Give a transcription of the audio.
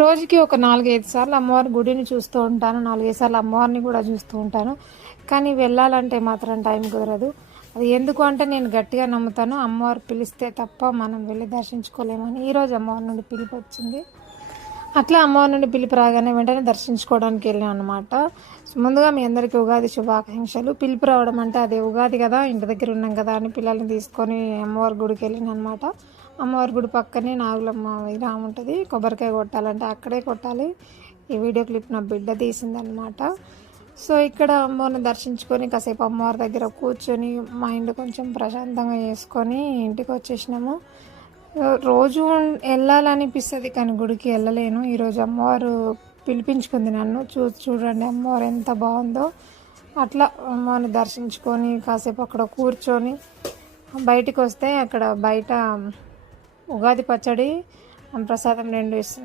రోజుకి ఒక 4, 5 సార్లు అమ్మవారి గుడిని చూస్తూ ఉంటాను. 4, 5 సార్లు అమ్మవారిని కూడా చూస్తూ ఉంటాను. కానీ వెళ్ళాలంటే మాత్రం టైం కుదరదు. అది ఎందుకు అంటే నేను గట్టిగా నమ్ముతాను, అమ్మవారు పిలిస్తే తప్ప మనం వెళ్ళి దర్శించుకోలేమని. ఈరోజు అమ్మవారి నుండి పిలుపు వచ్చింది. అట్లా అమ్మవారి నుండి పిలుపు రాగానే వెంటనే దర్శించుకోవడానికి వెళ్ళాం అనమాట. ముందుగా మీ అందరికీ ఉగాది శుభాకాంక్షలు. పిలుపు రావడం అంటే అదే ఉగాది కదా, ఇంటి దగ్గర ఉన్నాం కదా అని పిల్లల్ని తీసుకొని అమ్మవారి గుడికి వెళ్ళిన అనమాట. అమ్మవారి గుడి పక్కనే నాగులమ్మ విగ్రహం ఉంటుంది. కొబ్బరికాయ కొట్టాలంటే అక్కడే కొట్టాలి. ఈ వీడియో క్లిప్ నా బిడ్డ తీసిందనమాట. సో ఇక్కడ అమ్మవారిని దర్శించుకొని కాసేపు అమ్మవారి దగ్గర కూర్చొని మైండ్ కొంచెం ప్రశాంతంగా చేసుకొని ఇంటికి వచ్చేసినాము. రోజు వెళ్ళాలనిపిస్తుంది కానీ గుడికి వెళ్ళలేను. ఈరోజు అమ్మవారు పిలిపించుకుంది నన్ను. చూడండి అమ్మవారు ఎంత బాగుందో. అట్లా అమ్మవారిని దర్శించుకొని కాసేపు అక్కడ కూర్చొని బయటికి వస్తే అక్కడ బయట ఉగాది పచ్చడి ప్రసాదం 2 ఇస్తున్నారు.